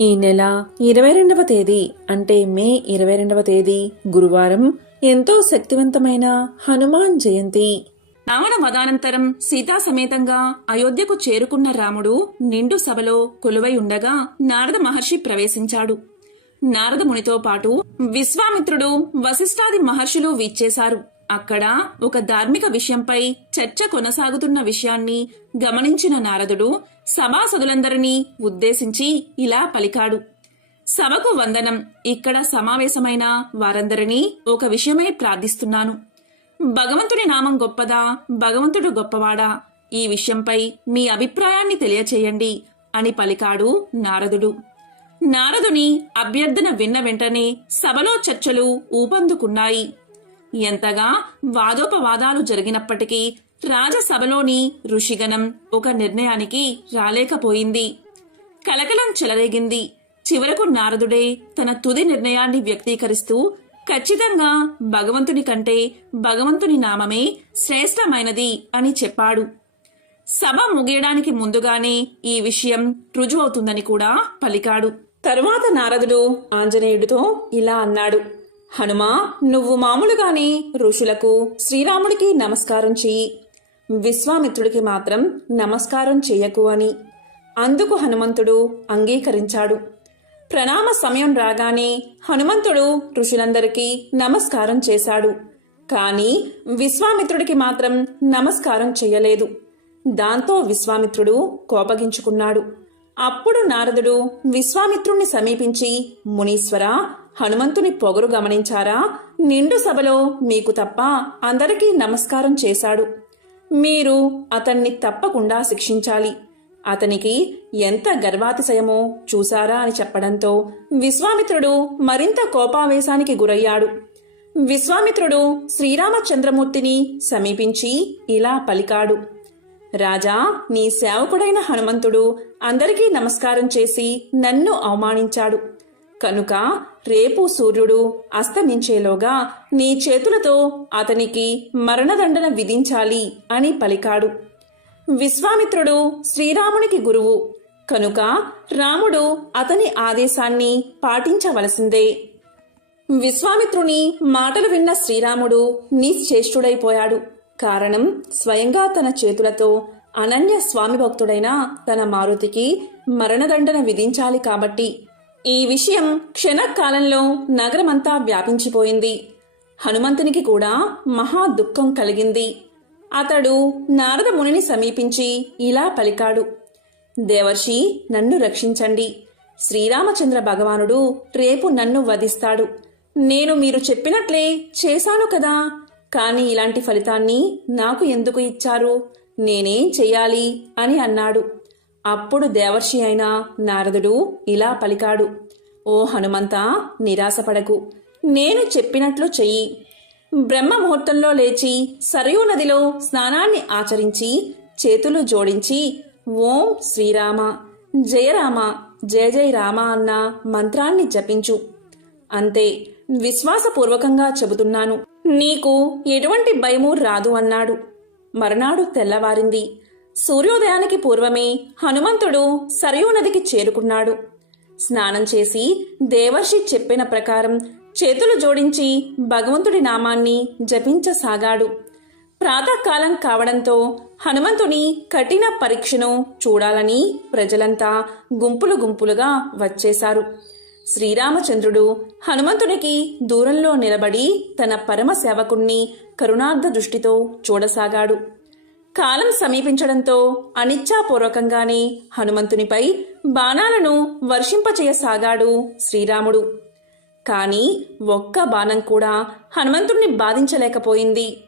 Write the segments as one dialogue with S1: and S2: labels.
S1: ఈ నెల ఇరవై రెండవ తేదీ అంటే మే ఇరవై రెండవ తేదీ గురువారం ఎంతో శక్తివంతమైన హనుమాన్ జయంతి.
S2: రావణ వదానంతరం సీతా సమేతంగా అయోధ్యకు చేరుకున్న రాముడు నిండు సభలో కొలువై ఉండగా నారద మహర్షి ప్రవేశించాడు. నారద మునితో పాటు విశ్వామిత్రుడు వశిష్ఠాది మహర్షులు విచ్చేశారు. అక్కడ ఒక ధార్మిక విషయంపై చర్చ కొనసాగుతున్న విషయాన్ని గమనించిన నారదుడు సభాసదులందరినీ ఉద్దేశించి ఇలా పలికాడు. సభకు వందనం ఇక్కడ సమావేశమైన వారందరినీ ఒక విషయమై ప్రార్థిస్తున్నాను. భగవంతుని నామం గొప్పదా? భగవంతుడు గొప్పవాడా? ఈ విషయంపై మీ అభిప్రాయాన్ని తెలియచేయండి అని పలికాడు నారదుడు. నారదుని అభ్యర్థన విన్న వెంటనే సభలో చర్చలు ఊపందుకున్నాయి. ఎంతగా వాదోపవాదాలు జరిగినప్పటికీ రాజసభలోని ఋషిగణం ఒక నిర్ణయానికి రాలేకపోయింది. కలకలం చెలరేగింది. చివరకు నారదుడే తన తుది నిర్ణయాన్ని వ్యక్తీకరిస్తూ ఖచ్చితంగా భగవంతుని కంటే భగవంతుని నామమే శ్రేష్టమైనది అని చెప్పాడు. సభ ముగియడానికి ముందుగానే ఈ విషయం రుజువవుతుందని కూడా పలికాడు. తరువాత నారదుడు ఆంజనేయుడితో ఇలా అన్నాడు. హనుమా నువ్వు మామూలుగానే ఋషులకు శ్రీరాముడికి నమస్కారం చెయ్యి. విశ్వామిత్రుడికి మాత్రం నమస్కారం చెయ్యకు అని. అందుకు హనుమంతుడు అంగీకరించాడు. ప్రణామ సమయం రాగానే హనుమంతుడు ఋషులందరికీ నమస్కారం చేశాడు. కానీ విశ్వామిత్రుడికి మాత్రం నమస్కారం చెయ్యలేదు. దాంతో విశ్వామిత్రుడు కోపగించుకున్నాడు. అప్పుడు నారదుడు విశ్వామిత్రుణ్ణి సమీపించి మునీశ్వర హనుమంతుని పొగరు గమనించారా? నిండు సభలో మీకు తప్ప అందరికీ నమస్కారం చేశాడు. మీరు అతన్ని తప్పకుండా శిక్షించాలి. అతనికి ఎంత గర్వాతిశయమో చూశారా అని చెప్పడంతో విశ్వామిత్రుడు మరింత కోపావేశానికి గురయ్యాడు. విశ్వామిత్రుడు శ్రీరామచంద్రమూర్తిని సమీపించి ఇలా పలికాడు. రాజా నీ సేవకుడైన హనుమంతుడు అందరికీ నమస్కారం చేసి నన్ను అవమానించాడు. కనుక రేపు సూర్యుడు అస్తమించేలోగా నీ చేతులతో అతనికి మరణదండన విధించాలి అని పలికాడు. విశ్వామిత్రుడు శ్రీరామునికి గురువు. కనుక రాముడు అతని ఆదేశాన్ని పాటించవలసిందే. విశ్వామిత్రుని మాటలు విన్న శ్రీరాముడు నిశ్చేష్టుడైపోయాడు. కారణం స్వయంగా తన చేతులతో అనన్య స్వామి భక్తుడైన తన మారుతికి మరణదండన విధించాలి కాబట్టి ఈ విషయం క్షణకాలంలో నగరమంతా వ్యాపించిపోయింది. హనుమంతునికి కూడా మహా దుఃఖం కలిగింది. అతడు నారద మునిని సమీపించి ఇలా పలికాడు. దేవర్షి నన్ను రక్షించండి. శ్రీరామచంద్ర భగవానుడు రేపు నన్ను వధిస్తాడు. నేను మీరు చెప్పినట్లే చేశాను కదా. కాని ఇలాంటి ఫలితాన్ని నాకు ఎందుకు ఇచ్చారు? నేనేం చెయ్యాలి అని అన్నాడు. అప్పుడు దేవర్షి అయిన నారదుడు ఇలా పలికాడు ఓ హనుమంతా నిరాశపడకు. నేను చెప్పినట్లు చెయ్యి. బ్రహ్మ ముహూర్తంలో లేచి సరయూ నదిలో స్నానాన్ని ఆచరించి చేతులు జోడించి ఓం శ్రీరామ జయరామ జయ జయ రామ అన్న మంత్రాన్ని జపించు. అంతే విశ్వాసపూర్వకంగా చెబుతున్నాను. నీకు ఎటువంటి భయము రాదు అన్నాడు. మరునాడు తెల్లవారింది. సూర్యోదయానికి పూర్వమే హనుమంతుడు సరయూ నదికి చేరుకున్నాడు. స్నానం చేసి దేవర్షి చెప్పిన ప్రకారం చేతులు జోడించి భగవంతుడి నామాన్ని జపించసాగాడు. ప్రాతకాలం కావడంతో హనుమంతుని కఠిన పరీక్షను చూడాలని ప్రజలంతా గుంపులు గుంపులుగా వచ్చేశారు. శ్రీరామచంద్రుడు హనుమంతునికి దూరంలో నిలబడి తన పరమ సేవకుణ్ణి కరుణార్థ దృష్టితో చూడసాగాడు. కాలం సమీపించడంతో అనిచ్ఛాపూర్వకంగానే హనుమంతునిపై బాణాలను వర్షింపచేయసాగాడు శ్రీరాముడు. కాని ఒక్క బాణం కూడా హనుమంతుణ్ణి బాధించలేకపోయింది.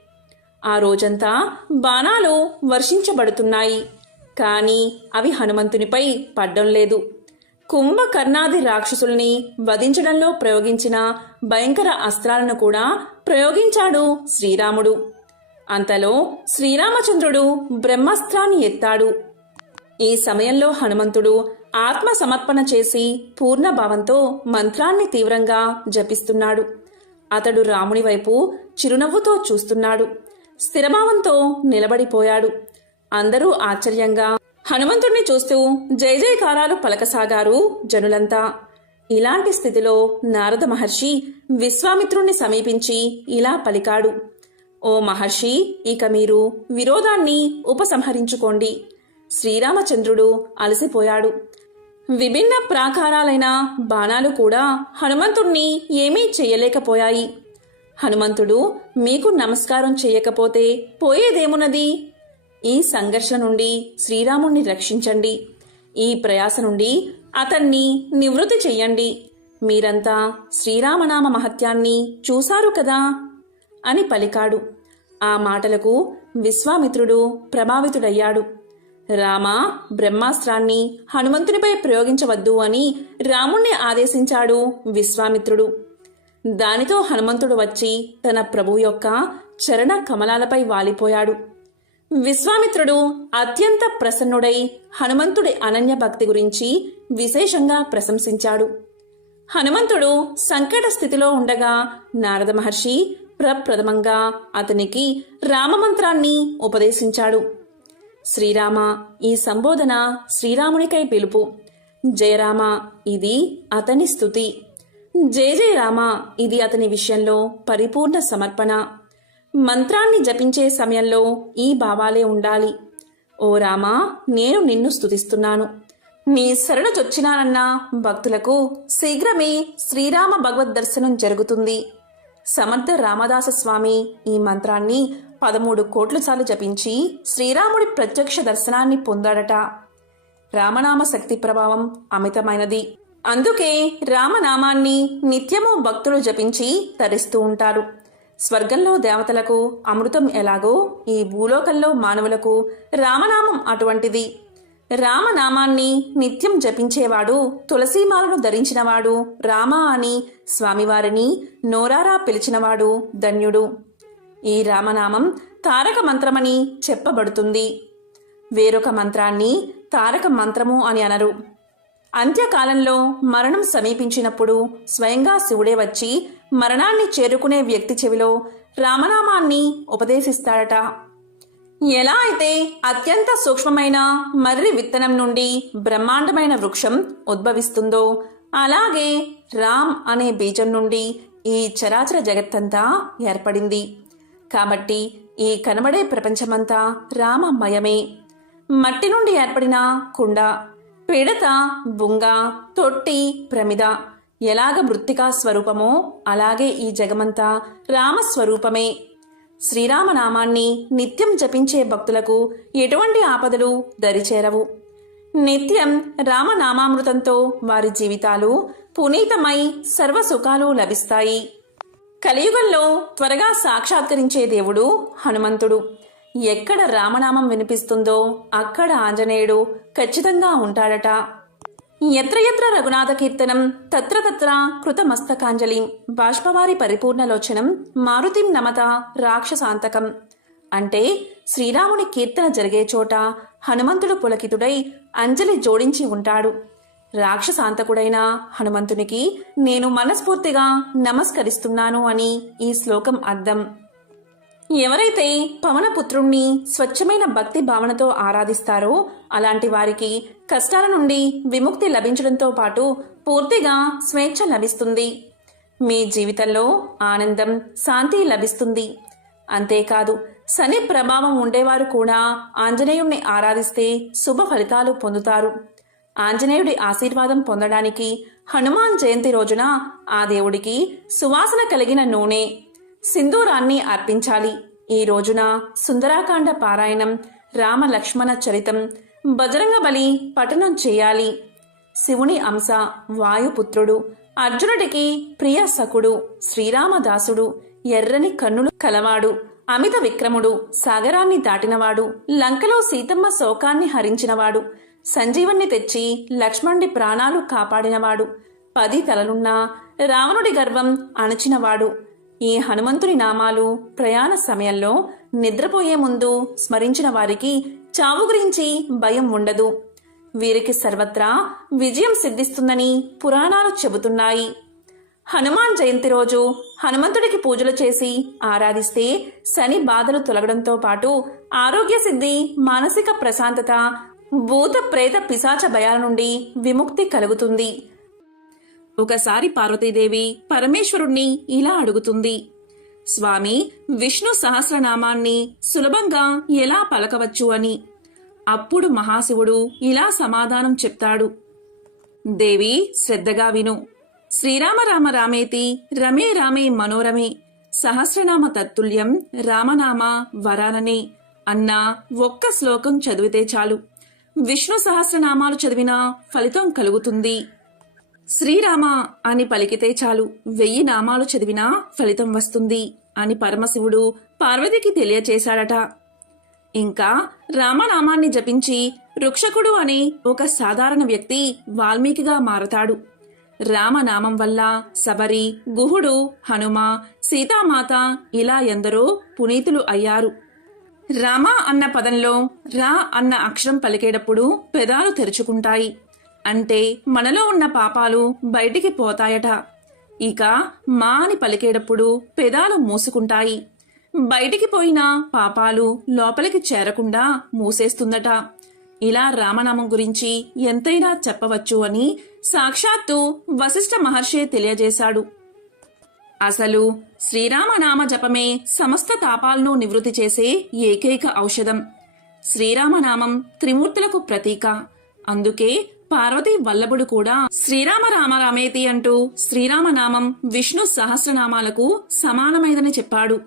S2: ఆ రోజంతా బాణాలు వర్షించబడుతున్నాయి. కాని అవి హనుమంతునిపై పడ్డం లేదు. కుంభకర్ణాది రాక్షసుల్ని వధించడంలో ప్రయోగించిన భయంకర అస్త్రాలను కూడా ప్రయోగించాడు శ్రీరాముడు. అంతలో శ్రీరామచంద్రుడు బ్రహ్మాస్త్రాన్ని ఎత్తాడు. ఈ సమయంలో హనుమంతుడు ఆత్మ సమర్పణ చేసి పూర్ణ భావంతో మంత్రాన్ని తీవ్రంగా జపిస్తున్నాడు. అతడు రాముని వైపు చిరునవ్వుతో చూస్తున్నాడు. స్థిరభావంతో నిలబడిపోయాడు. అందరూ ఆశ్చర్యంగా హనుమంతుణ్ణి చూస్తూ జయ జయకారాలు పలకసాగారు జనులంతా. ఇలాంటి స్థితిలో నారద మహర్షి విశ్వామిత్రుణ్ణి సమీపించి ఇలా పలికాడు. ఓ మహర్షి ఇక మీరు విరోధాన్ని ఉపసంహరించుకోండి. శ్రీరామచంద్రుడు అలసిపోయాడు. విభిన్న ప్రాకారాలైన బాణాలు కూడా హనుమంతుణ్ణి ఏమీ చేయలేకపోయాయి. హనుమంతుడు మీకు నమస్కారం చేయకపోతే పోయేదేమున్నది? ఈ సంఘర్షణ నుండి శ్రీరాముణ్ణి రక్షించండి. ఈ ప్రయాస నుండి అతన్ని నివృత్తి చెయ్యండి. మీరంతా శ్రీరామనామ మహత్యాన్ని చూశారు కదా? అని పలికాడు. ఆ మాటలకు విశ్వామిత్రుడు ప్రభావితుడయ్యాడు. రామ బ్రహ్మాస్త్రాన్ని హనుమంతునిపై ప్రయోగించవద్దు అని రాముణ్ణి ఆదేశించాడు విశ్వామిత్రుడు. దానితో హనుమంతుడు వచ్చి తన ప్రభు యొక్క చరణ కమలాలపై వాలిపోయాడు. విశ్వామిత్రుడు అత్యంత ప్రసన్నుడై హనుమంతుడి అనన్య భక్తి గురించి విశేషంగా ప్రశంసించాడు. హనుమంతుడు సంకట స్థితిలో ఉండగా నారద మహర్షి ప్రప్రథమంగా అతనికి రామమంత్రాన్ని ఉపదేశించాడు. శ్రీరామ ఈ సంబోధన శ్రీరామునికై పిలుపు. జయరామ ఇది అతని స్థుతి. జయ జయ రామ ఇది అతని విషయంలో పరిపూర్ణ సమర్పణ. మంత్రాన్ని జపించే సమయంలో ఈ భావాలే ఉండాలి. ఓ రామా నేను నిన్ను స్థుతిస్తున్నాను నీ శరణు చొచ్చినానన్న భక్తులకు శీఘ్రమే శ్రీరామ భగవద్ దర్శనం జరుగుతుంది. సమర్థ రామదాస స్వామి ఈ మంత్రాన్ని పదమూడు కోట్ల సార్లు జపించి శ్రీరాముడి ప్రత్యక్ష దర్శనాన్ని పొందాడట. రామనామ శక్తి ప్రభావం అమితమైనది. అందుకే రామనామాన్ని నిత్యము భక్తులు జపించి తరిస్తూ ఉంటారు. స్వర్గంలో దేవతలకు అమృతం ఎలాగో ఈ భూలోకంలో మానవులకు రామనామం అటువంటిది. రామనామాన్ని నిత్యం జపించేవాడు తులసీమాలను ధరించినవాడు రామ అని స్వామివారిని నోరారా పిలిచినవాడు ధన్యుడు. ఈ రామనామం తారక మంత్రమని చెప్పబడుతుంది. వేరొక మంత్రాన్ని తారక మంత్రము అని అనరు. అంత్యకాలంలో మరణం సమీపించినప్పుడు స్వయంగా శివుడే వచ్చి మరణాన్ని చేరుకునే వ్యక్తి చెవిలో రామనామాన్ని ఉపదేశిస్తాడట. ఎలా అయితే అత్యంత సూక్ష్మమైన మర్రి విత్తనం నుండి బ్రహ్మాండమైన వృక్షం ఉద్భవిస్తుందో అలాగే రామ్ అనే బీజం నుండి ఈ చరాచర జగత్తంతా ఏర్పడింది. కాబట్టి ఈ కనబడే ప్రపంచమంతా రామమయమే. మట్టి నుండి ఏర్పడిన కుండ పిడత బుంగ తొట్టి ప్రమిద ఎలాగ మృత్తికా స్వరూపమో అలాగే ఈ జగమంతా రామస్వరూపమే. శ్రీరామనామాన్ని నిత్యం జపించే భక్తులకు ఎటువంటి ఆపదలు దరిచేరవు. నిత్యం రామనామామృతంతో వారి జీవితాలు పునీతమై సర్వసుఖాలు లభిస్తాయి. కలియుగంలో త్వరగా సాక్షాత్కరించే దేవుడు హనుమంతుడు. ఎక్కడ రామనామం వినిపిస్తుందో అక్కడ ఆంజనేయుడు ఖచ్చితంగా ఉంటాడట. ఎత్ర ఎత్ర రఘునాథ కీర్తనం తత్ర తత్ర కృతమస్తకాంజలి. బాష్పవారి పరిపూర్ణలోచనం మారుతిం నమత రాక్షసాంతకం. అంటే శ్రీరాముని కీర్తన జరిగే చోట హనుమంతుడు పులకితుడై అంజలి జోడించి ఉంటాడు. రాక్షసాంతకుడైన హనుమంతునికి నేను మనస్ఫూర్తిగా నమస్కరిస్తున్నాను అని ఈ శ్లోకం అర్థం. ఎవరైతే పవనపుత్రుణ్ణి స్వచ్ఛమైన భక్తి భావనతో ఆరాధిస్తారో అలాంటి వారికి కష్టాల నుండి విముక్తి లభించడంతో పాటు పూర్తిగా స్వేచ్ఛ లభిస్తుంది. మీ జీవితంలో ఆనందం శాంతి లభిస్తుంది. అంతేకాదు శని ప్రభావం ఉండేవారు కూడా ఆంజనేయుణ్ణి ఆరాధిస్తే శుభ ఫలితాలు పొందుతారు. ఆంజనేయుడి ఆశీర్వాదం పొందడానికి హనుమాన్ జయంతి రోజున ఆ దేవుడికి సువాసన కలిగిన నూనె సింధూరాన్ని అర్పించాలి. ఈ రోజున సుందరాకాండ పారాయణం రామలక్ష్మణ చరితం బజరంగబలి పఠనం చేయాలి. శివుని అంశ వాయుపుత్రుడు అర్జునుడికి ప్రియ సకుడు శ్రీరామదాసుడు ఎర్రని కన్నులు కలవాడు అమిత విక్రముడు సాగరాన్ని దాటినవాడు లంకలో సీతమ్మ శోకాన్ని హరించినవాడు సంజీవన్ని తెచ్చి లక్ష్మణుడి ప్రాణాలు కాపాడినవాడు పది తలలున్నా రావణుడి గర్వం అణచినవాడు ఈ హనుమంతుని నామాలు ప్రయాణ సమయంలో నిద్రపోయే ముందు స్మరించిన వారికి చావు గురించి భయం ఉండదు. వీరికి సర్వత్రా విజయం సిద్ధిస్తుందని పురాణాలు చెబుతున్నాయి. హనుమాన్ జయంతి రోజు హనుమంతుడికి పూజలు చేసి ఆరాధిస్తే శని బాధలు తొలగడంతో పాటు ఆరోగ్య సిద్ధి మానసిక ప్రశాంతత భూత ప్రేత పిశాచ భయాల నుండి విముక్తి కలుగుతుంది. ఒకసారి పార్వతీదేవి పరమేశ్వరుణ్ణి ఇలా అడుగుతుంది. స్వామి విష్ణు సహస్రనామాన్ని సులభంగా ఎలా పలకవచ్చు అని? అప్పుడు మహాశివుడు ఇలా సమాధానం చెప్తాడు. దేవి శ్రద్ధగా విను. శ్రీరామ రామ రామేతి రమే రామే మనోరమే. సహస్రనామ తత్తుల్యం రామనామ వరాననే. అన్న ఒక్క శ్లోకం చదివితే చాలు. విష్ణు సహస్రనామాలు చదివినా ఫలితం కలుగుతుంది. శ్రీరామ అని పలికితే చాలు. వెయ్యి నామాలు చదివినా ఫలితం వస్తుంది అని పరమశివుడు పార్వతికి తెలియచేశాడట. ఇంకా రామనామాన్ని జపించి రుక్షకుడు అనే ఒక సాధారణ వ్యక్తి వాల్మీకిగా మారతాడు. రామనామం వల్ల శబరి గుహుడు హనుమ సీతామాత ఇలా ఎందరో పునీతులు అయ్యారు. రామ అన్న పదంలో రా అన్న అక్షరం పలికేటప్పుడు పెదాలు తెరుచుకుంటాయి. అంటే మనలో ఉన్న పాపాలు బయటికి పోతాయట. ఇక మా అని పలికేటప్పుడు పెదాలు మూసుకుంటాయి. బయటికి పోయిన పాపాలు లోపలికి చేరకుండా మూసేస్తుందట. ఇలా రామనామం గురించి ఎంతైనా చెప్పవచ్చు అని సాక్షాత్తు వశిష్ఠ మహర్షి తెలియజేశాడు. అసలు శ్రీరామనామ జపమే సమస్త తాపాలను నివృత్తి చేసే ఏకైక ఔషధం. శ్రీరామనామం త్రిమూర్తులకు ప్రతీక. అందుకే పార్వతీ వల్లభుడు కూడా శ్రీరామ రామ రామేతి అంటూ శ్రీరామనామం విష్ణు సహస్రనామాలకు సమానమైనదని చెప్పాడు.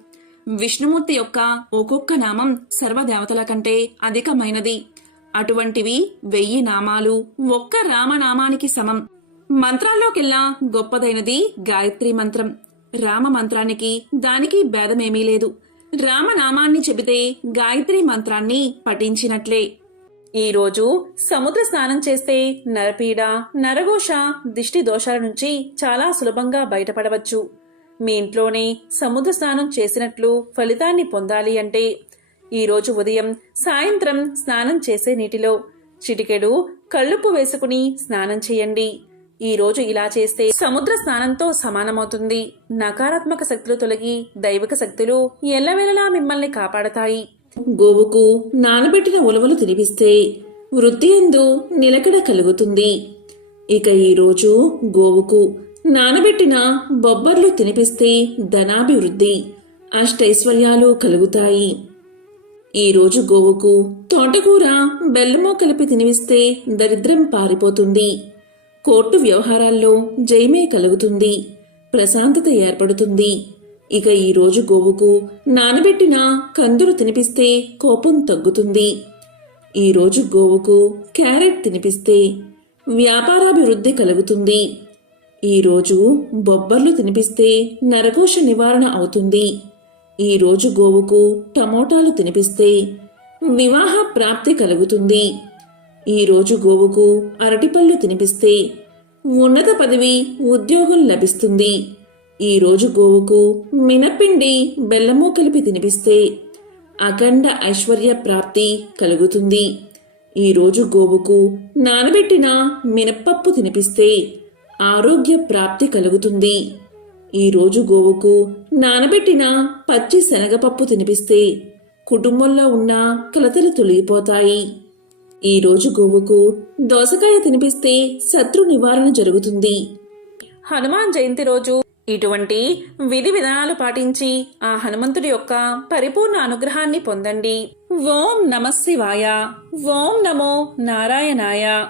S2: విష్ణుమూర్తి యొక్క ఒక్కొక్క నామం సర్వదేవతల కంటే అధికమైనది. అటువంటివి వెయ్యి నామాలు ఒక్క రామనామానికి సమం. మంత్రాల్లోకెల్లా గొప్పదైనది గాయత్రి మంత్రం. రామ మంత్రానికి దానికి భేదమేమీ లేదు. రామనామాన్ని చెబితే గాయత్రి మంత్రాన్ని పఠించినట్లే. ఈరోజు సముద్ర స్నానం చేస్తే నరపీడ నరఘోష దిష్టి దోషాల నుంచి చాలా సులభంగా బయటపడవచ్చు. మీ ఇంట్లోనే సముద్ర స్నానం చేసినట్లు ఫలితాన్ని పొందాలి అంటే ఈరోజు ఉదయం సాయంత్రం స్నానం చేసే నీటిలో చిటికెడు కళ్ళుప్పు వేసుకుని స్నానం చేయండి. ఈరోజు ఇలా చేస్తే సముద్ర స్నానంతో సమానమవుతుంది. నకారాత్మక శక్తులు తొలగి దైవిక శక్తులు ఎల్లవేళలా మిమ్మల్ని కాపాడతాయి.
S1: గోవుకు నానబెట్టిన ఉలవలు తినిపిస్తే వృద్ధి ఎందు నిలకడ కలుగుతుంది. ఇక ఈరోజు గోవుకు నానబెట్టిన బొబ్బర్లు తినిపిస్తే ధనాభివృద్ధి అష్టైశ్వర్యాలు కలుగుతాయి. ఈరోజు గోవుకు తోటకూర బెల్లమో కలిపి తినిపిస్తే దరిద్రం పారిపోతుంది. కోర్టు వ్యవహారాల్లో జయమే కలుగుతుంది. ప్రశాంతత ఏర్పడుతుంది. ఇక ఈరోజు గోవుకు నానబెట్టిన కందులు తినిపిస్తే కోపం తగ్గుతుంది. ఈరోజు గోవుకు క్యారెట్ తినిపిస్తే వ్యాపారాభివృద్ధి కలుగుతుంది. ఈరోజు బొబ్బర్లు తినిపిస్తే నరకోశ నివారణ అవుతుంది. ఈరోజు గోవుకు టమోటాలు తినిపిస్తే వివాహ ప్రాప్తి కలుగుతుంది. ఈరోజు గోవుకు అరటిపళ్ళు తినిపిస్తే ఉన్నత పదవి ఉద్యోగం లభిస్తుంది. ఈరోజు గోవుకు మినపిండి బెల్లము కలిపి తినిపిస్తే అఖండ ఐశ్వర్య ప్రాప్తి కలుగుతుంది. ఈరోజు గోవుకు నానబెట్టిన మినప్పప్పు తినిపిస్తే ఆరోగ్య ప్రాప్తి కలుగుతుంది. ఈరోజు గోవుకు నానబెట్టిన పచ్చి శనగపప్పు తినిపిస్తే కుటుంబంలో ఉన్న కలతలు తొలగిపోతాయి. ఈరోజు గోవుకు దోసకాయ తినిపిస్తే శత్రు నివారణ జరుగుతుంది.
S2: హనుమాన్ జయంతి రోజు ఇటువంటి విధి విధానాలు పాటించి ఆ హనుమంతుడి యొక్క పరిపూర్ణ అనుగ్రహాన్ని పొందండి. ఓం నమ శివాయ. ఓం నమో నారాయణాయ.